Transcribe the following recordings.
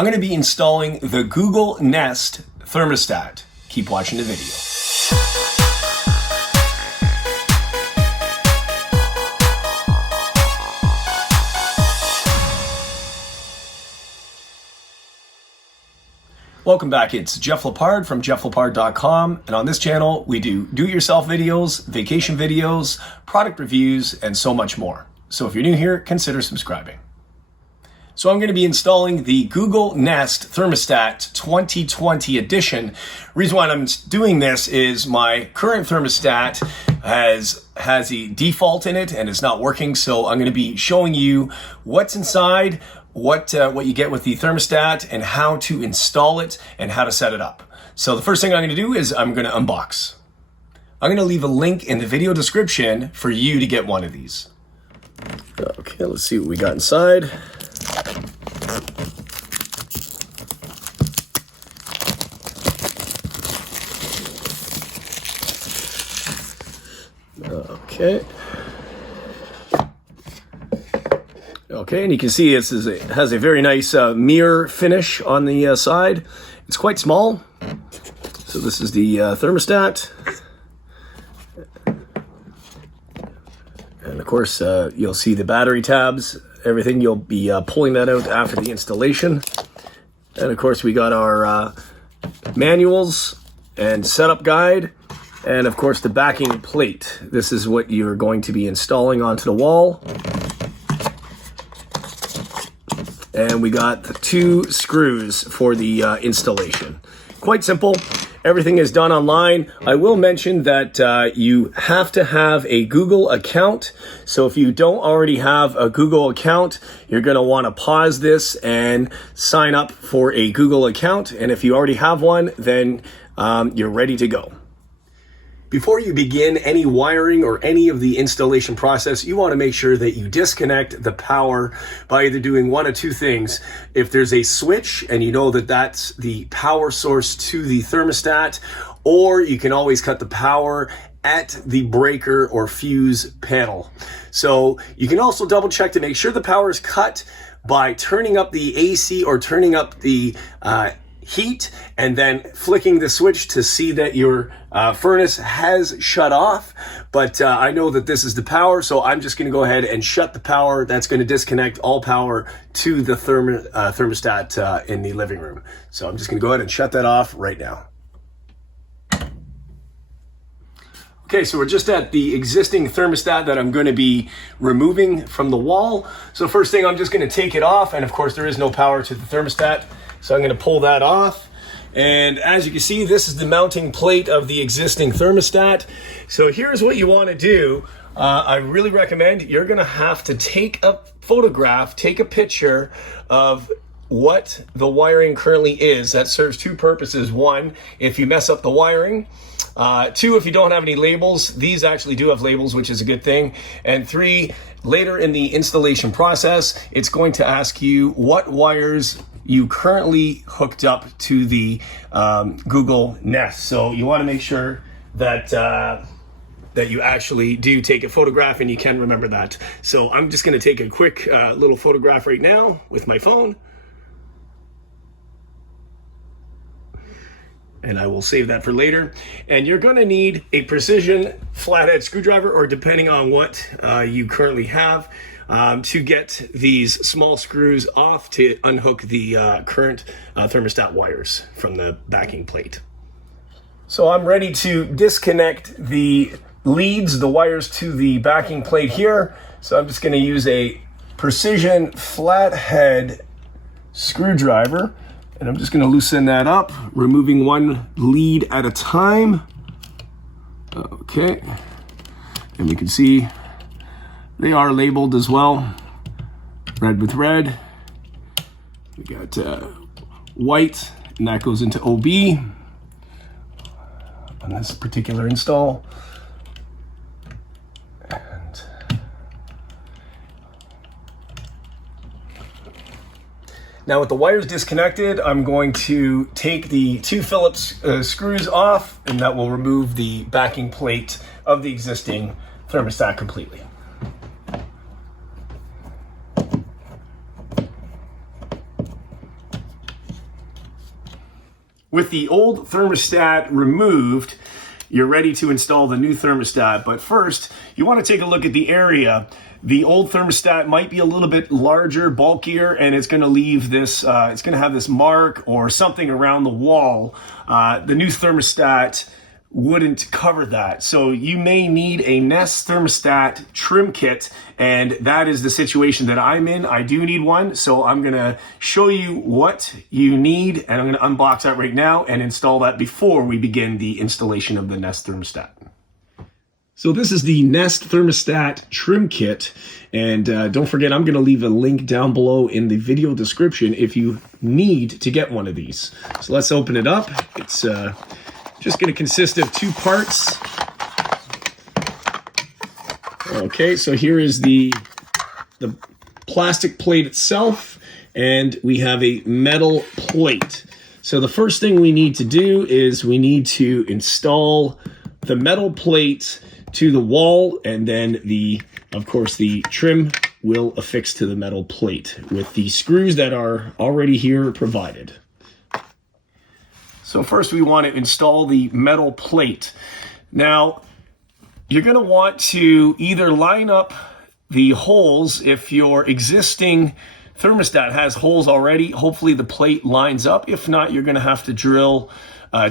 I'm going to be installing the Google Nest Thermostat. Keep watching the video. Welcome back, it's Jeff Lepard from jefflepard.com, and on this channel we do do-it-yourself videos, vacation videos, product reviews, and so much more. So if you're new here, consider subscribing. So I'm going to be installing the Google Nest Thermostat 2020 edition. Reason why I'm doing this is my current thermostat has a default in it and it's not working, so I'm going to be showing you what's inside, what you get with the thermostat, and how to install it and how to set it up. So the first thing I'm going to do is I'm going to unbox. I'm going to leave a link in the video description for you to get one of these. Okay, let's see what we got inside. Okay, and you can see it has a very nice mirror finish on the side. It's quite small. So this is the thermostat. And of course, you'll see the battery tabs, everything. You'll be pulling that out after the installation. And of course, we got our manuals and setup guide. And of course, the backing plate. This is what you're going to be installing onto the wall. And we got the 2 screws for the installation. Quite simple. Everything is done online. I will mention that you have to have a Google account. So if you don't already have a Google account, you're going to want to pause this and sign up for a Google account. And if you already have one, then you're ready to go. Before you begin any wiring or any of the installation process, you want to make sure that you disconnect the power by either doing one of 2 things. If there's a switch and you know that that's the power source to the thermostat, or you can always cut the power at the breaker or fuse panel. So you can also double check to make sure the power is cut by turning up the AC or turning up the heat and then flicking the switch to see that your furnace has shut off. But I know that this is the power, so I'm just going to go ahead and shut the power. That's going to disconnect all power to the thermostat in the living room. So I'm just going to go ahead and shut that off right now. Okay, so we're just at the existing thermostat that I'm going to be removing from the wall. So first thing, I'm just going to take it off, and of course there is no power to the thermostat. So I'm going to pull that off. And as you can see, this is the mounting plate of the existing thermostat. So here's what you want to do. I really recommend you're going to have to take a photograph, take a picture of what the wiring currently is. That serves 2 purposes. 1, if you mess up the wiring. 2, if you don't have any labels. These actually do have labels, which is a good thing. And 3, later in the installation process, it's going to ask you what wires you currently hooked up to the Google Nest. So you want to make sure that that you actually do take a photograph, and you can remember that. So I'm just going to take a quick little photograph right now with my phone. And I will save that for later. And you're going to need a precision flathead screwdriver, or depending on what you currently have, to get these small screws off to unhook the current thermostat wires from the backing plate. So I'm ready to disconnect the leads, the wires to the backing plate here. So I'm just going to use a precision flathead screwdriver. And I'm just going to loosen that up, removing 1 lead at a time. Okay. And we can see they are labeled as well. Red with red. We got white, and that goes into OB on this particular install. Now with the wires disconnected, I'm going to take the 2 Phillips screws off, and that will remove the backing plate of the existing thermostat completely. With the old thermostat removed, you're ready to install the new thermostat. But first, you want to take a look at the area. The old thermostat might be a little bit larger, bulkier, and it's going to leave this, it's going to have this mark or something around the wall. The new thermostat wouldn't cover that. So you may need a Nest Thermostat trim kit, and that is the situation that I'm in. I do need one, so I'm gonna show you what you need, and I'm gonna unbox that right now and install that before we begin the installation of the Nest Thermostat. So this is the Nest Thermostat trim kit, and don't forget, I'm gonna leave a link down below in the video description if you need to get one of these. So let's open it up. It's just going to consist of 2 parts. Okay, so here is the plastic plate itself, and we have a metal plate. So the first thing we need to do is we need to install the metal plate to the wall, and then of course, the trim will affix to the metal plate with the screws that are already here provided. So first we want to install the metal plate. Now, you're going to want to either line up the holes. If your existing thermostat has holes already, hopefully the plate lines up. If not, you're going to have to drill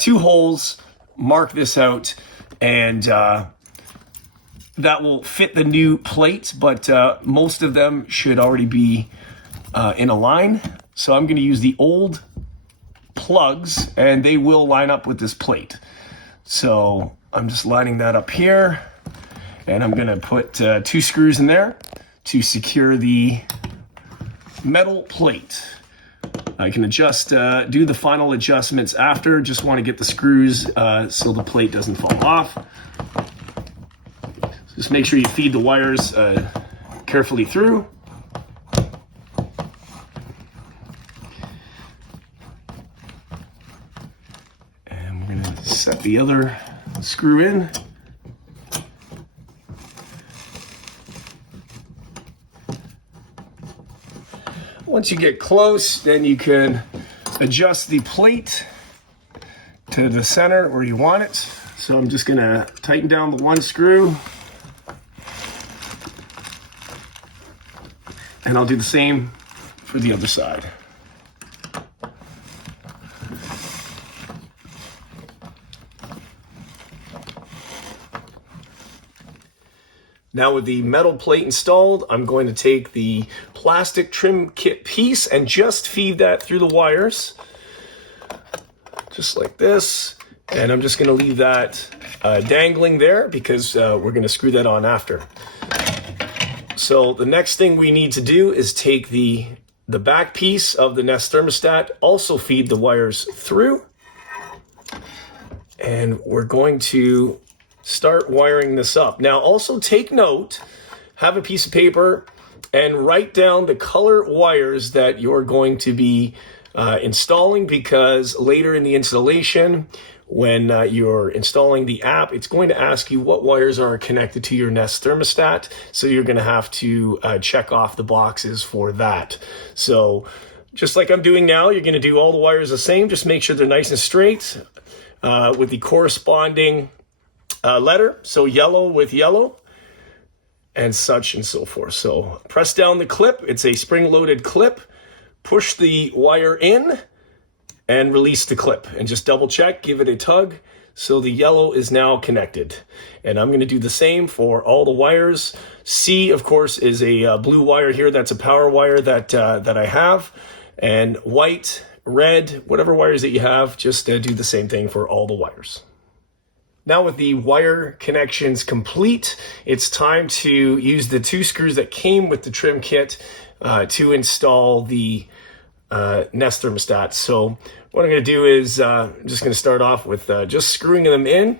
2 holes, mark this out, and that will fit the new plate, but most of them should already be in a line. So I'm going to use the old plugs, and they will line up with this plate. So I'm just lining that up here, and I'm going to put 2 screws in there to secure the metal plate. I can adjust, do the final adjustments after. Just want to get the screws so the plate doesn't fall off. Just make sure you feed the wires carefully through. Set the other screw in. Once you get close, then you can adjust the plate to the center where you want it. So I'm just going to tighten down the 1 screw. And I'll do the same for the other side. Now with the metal plate installed, I'm going to take the plastic trim kit piece and just feed that through the wires, just like this. And I'm just going to leave that dangling there because we're going to screw that on after. So the next thing we need to do is take the back piece of the Nest Thermostat, also feed the wires through, and we're going to start wiring this up. Now also take note, have a piece of paper and write down the color wires that you're going to be installing, because later in the installation, when you're installing the app, it's going to ask you what wires are connected to your Nest Thermostat. So you're going to have to check off the boxes for that. So just like I'm doing now, you're going to do all the wires the same. Just make sure they're nice and straight with the corresponding letter, so yellow with yellow, and such and so forth. So press down the clip. It's a spring-loaded clip. Push the wire in and release the clip, and just double check, give it a tug. So the yellow is now connected, and I'm going to do the same for all the wires. C, of course, is a blue wire here. That's a power wire that I have, and white, red, whatever wires that you have, just do the same thing for all the wires. Now with the wire connections complete, it's time to use the 2 screws that came with the trim kit to install the Nest Thermostat. So what I'm going to do is I'm just going to start off with just screwing them in.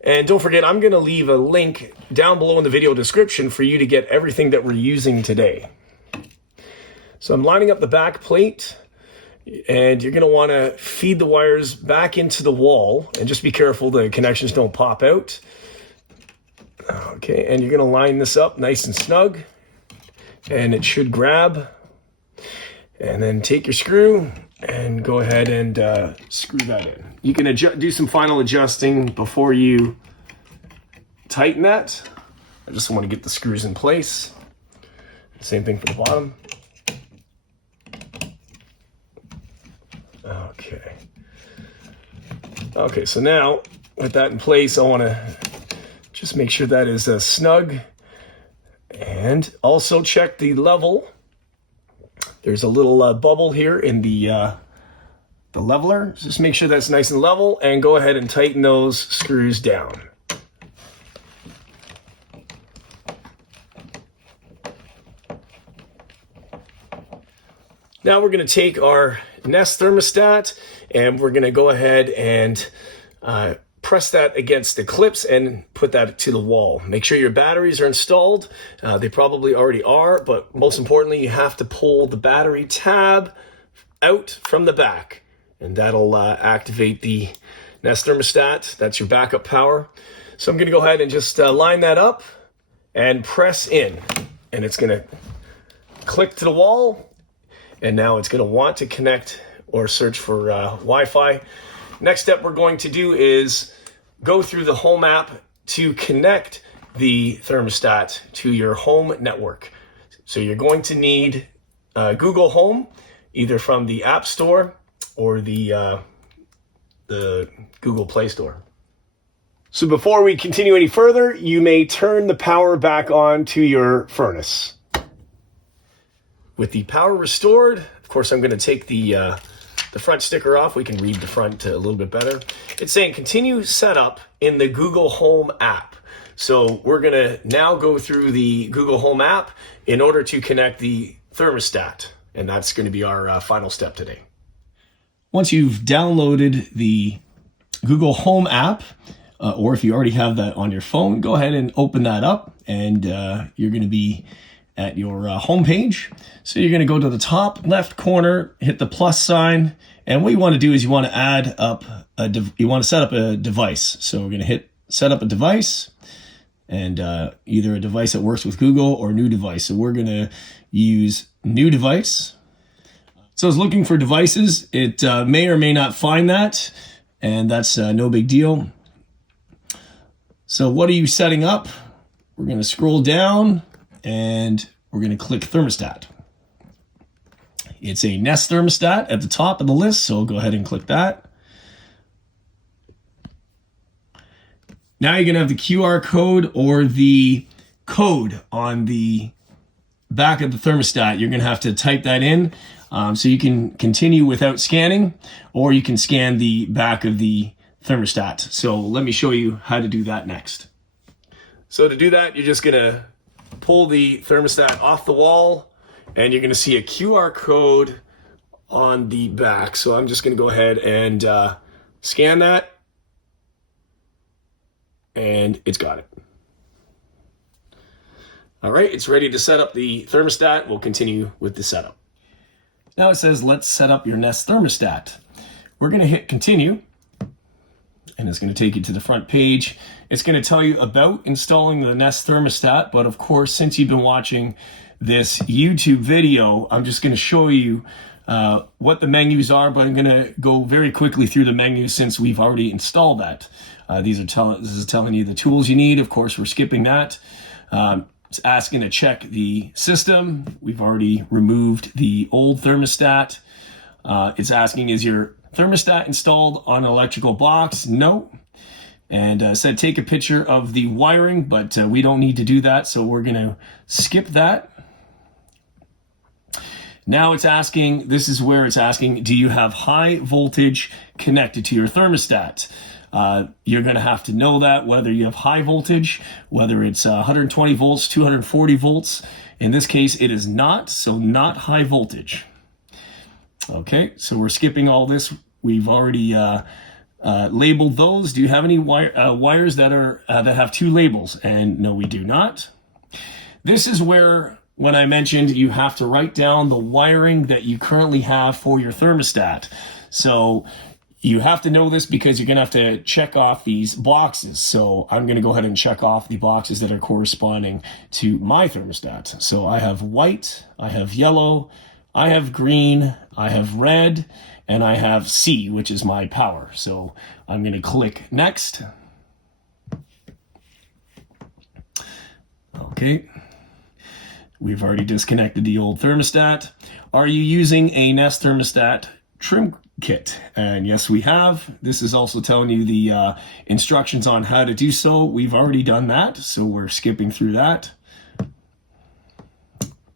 And don't forget, I'm going to leave a link down below in the video description for you to get everything that we're using today. So I'm lining up the back plate, and you're going to want to feed the wires back into the wall, and just be careful the connections don't pop out. Okay, and you're going to line this up nice and snug, and it should grab. And then take your screw and and go ahead and screw that in. You can do some final adjusting before you tighten that. I just want to get the screws in place. Same thing for the bottom. Okay, so now with that in place, I want to just make sure that is snug, and also check the level. There's a little bubble here in the leveler. Just make sure that's nice and level, and go ahead and tighten those screws down. Now we're going to take our Nest Thermostat and we're going to go ahead and press that against the clips and put that to the wall. Make sure your batteries are installed. They probably already are, but most importantly, you have to pull the battery tab out from the back, and that'll activate the Nest Thermostat. That's your backup power. So I'm going to go ahead and just line that up and press in, and it's going to click to the wall. And now it's going to want to connect or search for Wi-Fi. Next step we're going to do is go through the Home app to connect the thermostat to your home network. So you're going to need Google Home, either from the App Store or the Google Play Store. So before we continue any further, you may turn the power back on to your furnace. With the power restored, of course, I'm going to take the front sticker off. We can read the front a little bit better. It's saying continue setup in the Google Home app. So we're going to now go through the Google Home app in order to connect the thermostat. And that's going to be our final step today. Once you've downloaded the Google Home app, or if you already have that on your phone, go ahead and open that up, and you're going to be at your home page. So you're going to go to the top left corner, hit the plus sign, and what you want to do is you want to add up you want to set up a device. So we're going to hit set up a device, and either a device that works with Google or new device. So we're going to use new device. So it's looking for devices. It may or may not find that, and that's no big deal. So what are you setting up? We're going to scroll down and we're going to click thermostat. It's a Nest Thermostat at the top of the list, so go ahead and click that. Now you're going to have the QR code or the code on the back of the thermostat. You're going to have to type that in, so you can continue without scanning, or you can scan the back of the thermostat. So let me show you how to do that next. So to do that, you're just going to pull the thermostat off the wall, and you're going to see a QR code on the back. So I'm just going to go ahead and scan that, and it's got it. All right, it's ready to set up the thermostat. We'll continue with the setup. Now it says, let's set up your Nest Thermostat. We're going to hit continue, and it's going to take you to the front page. It's going to tell you about installing the Nest Thermostat, but of course, since you've been watching this YouTube video, I'm just going to show you what the menus are, but I'm going to go very quickly through the menus since we've already installed that. This is telling you the tools you need. Of course, we're skipping that. It's asking to check the system. We've already removed the old thermostat. It's asking, is your thermostat installed on an electrical box? No. And said take a picture of the wiring, but we don't need to do that, so we're going to skip that. Now it's asking, this is where it's asking, do you have high voltage connected to your thermostat? You're going to have to know that, whether you have high voltage, whether it's 120 volts, 240 volts. In this case, it is not, so not high voltage. Okay, so we're skipping all this. We've already labeled those. Do you have any wires that are that have two labels? And no, we do not. This is where, when I mentioned, you have to write down the wiring that you currently have for your thermostat. So you have to know this because you're going to have to check off these boxes. So I'm going to go ahead and check off the boxes that are corresponding to my thermostat. So I have white, I have yellow, I have green, I have red, and I have C, which is my power. So I'm going to click next. Okay. We've already disconnected the old thermostat. Are you using a Nest Thermostat trim kit? And yes, we have. This is also telling you the instructions on how to do so. We've already done that, so we're skipping through that.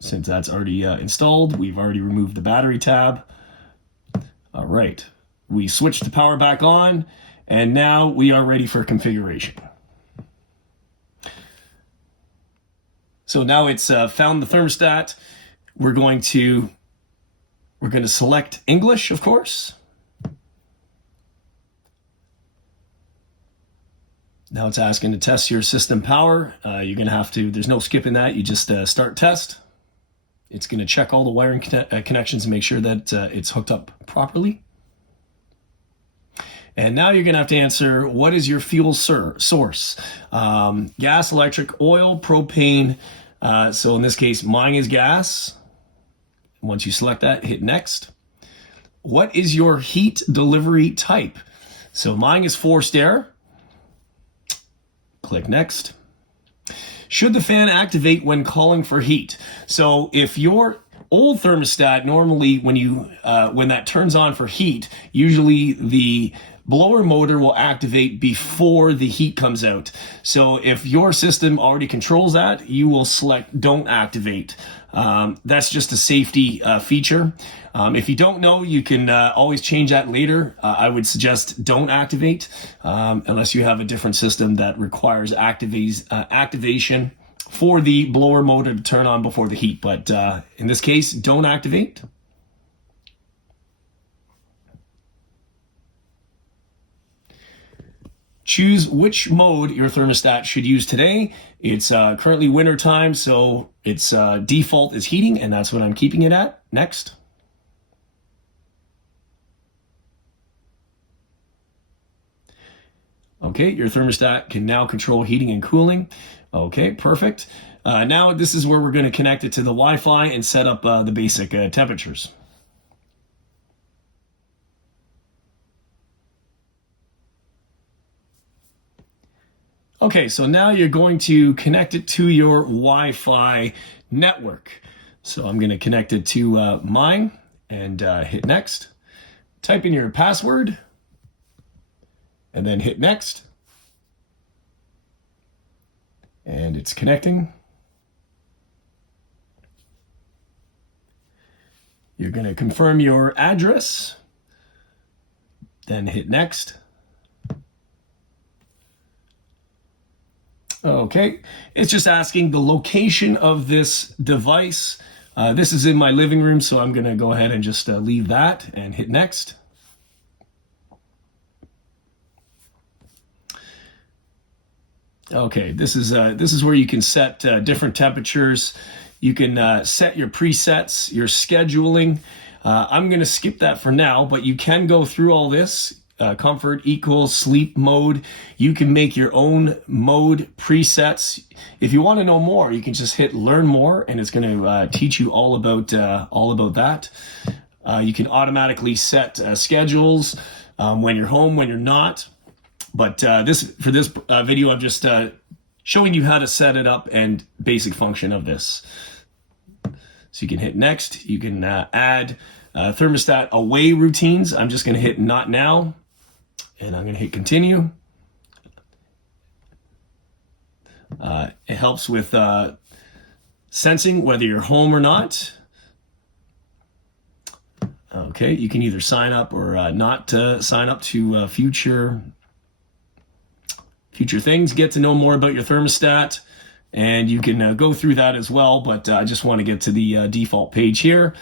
Since that's already installed, we've already removed the battery tab. All right, we switched the power back on, and now we are ready for configuration. So now it's found the thermostat. We're going to select English, of course. Now it's asking to test your system power. You're going to have to, there's no skipping that. You just start test. It's going to check all the wiring connections and make sure that it's hooked up properly. And now you're going to have to answer, what is your fuel source? Gas, electric, oil, propane. So in this case, mine is gas. Once you select that, hit next. What is your heat delivery type? So mine is forced air. Click next. Should the fan activate when calling for heat? So if your old thermostat, normally when that turns on for heat, usually the blower motor will activate before the heat comes out. So if your system already controls that, you will select don't activate. That's just a safety feature. If you don't know, you can always change that later. I would suggest don't activate unless you have a different system that requires activation for the blower motor to turn on before the heat. But in this case, don't activate. Choose which mode your thermostat should use today. It's currently winter time, so its default is heating, and that's what I'm keeping it at. Next. Okay, your thermostat can now control heating and cooling. Okay, perfect. Now this is where we're going to connect it to the Wi-Fi and set up the basic temperatures. Okay, so now you're going to connect it to your Wi-Fi network. So I'm going to connect it to mine and hit next. Type in your password and then hit next. And it's connecting. You're going to confirm your address, then hit next. Okay, it's just asking the location of this device. This is in my living room, so I'm going to go ahead and just leave that and hit next. Okay, this is where you can set different temperatures. You can set your presets, your scheduling. I'm going to skip that for now, but you can go through all this. Comfort, equal, sleep mode. You can make your own mode presets. If you want to know more, you can just hit learn more, and it's going to teach you all about that. You can automatically set schedules when you're home, when you're not. But for this video, I'm just showing you how to set it up and basic function of this. So you can hit next. You can add thermostat away routines. I'm just going to hit not now. And I'm going to hit continue. It helps with sensing whether you're home or not. Okay, you can either sign up or not sign up to future things. Get to know more about your thermostat, and you can go through that as well. But I just want to get to the default page here.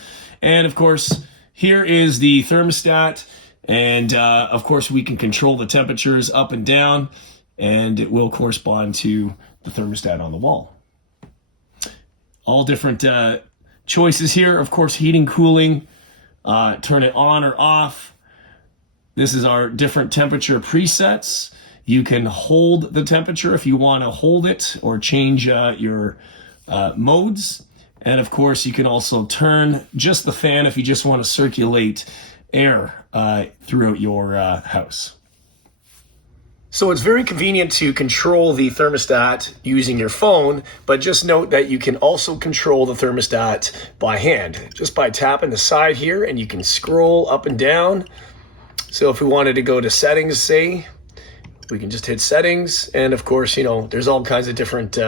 And of course, here is the thermostat. And of course, we can control the temperatures up and down, and it will correspond to the thermostat on the wall. All different choices here. Of course, heating, cooling, turn it on or off. This is our different temperature presets. You can hold the temperature if you want to hold it or change your modes. And of course, you can also turn just the fan if you just want to circulate air throughout your house. So it's very convenient to control the thermostat using your phone, but just note that you can also control the thermostat by hand, just by tapping the side here, and you can scroll up and down. So if we wanted to go to settings, say, we can just hit settings. And of course, you know, there's all kinds of different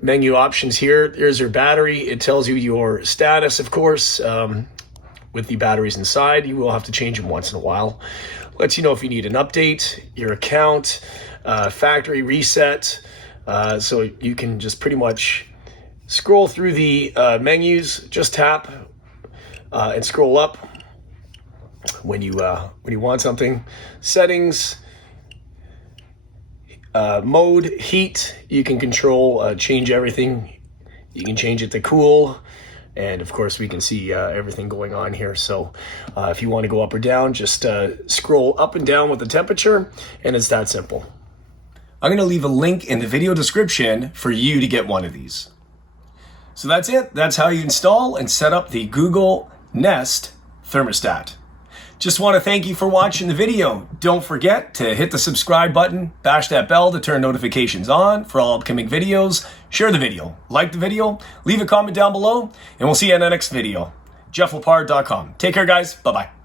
menu options here. There's your battery. It tells you your status, of course, with the batteries inside. You will have to change them once in a while. Lets you know if you need an update, your account, factory reset. So you can just pretty much scroll through the menus, just tap and scroll up when you want something. Settings, mode, heat, you can control, change everything. You can change it to cool. And of course, we can see everything going on here. So if you want to go up or down, just scroll up and down with the temperature, and it's that simple. I'm going to leave a link in the video description for you to get one of these. So that's it. That's how you install and set up the Google Nest Thermostat. Just want to thank you for watching the video. Don't forget to hit the subscribe button, bash that bell to turn notifications on for all upcoming videos, share the video, like the video, leave a comment down below, and we'll see you in the next video. JeffLepard.com. Take care, guys. Bye-bye.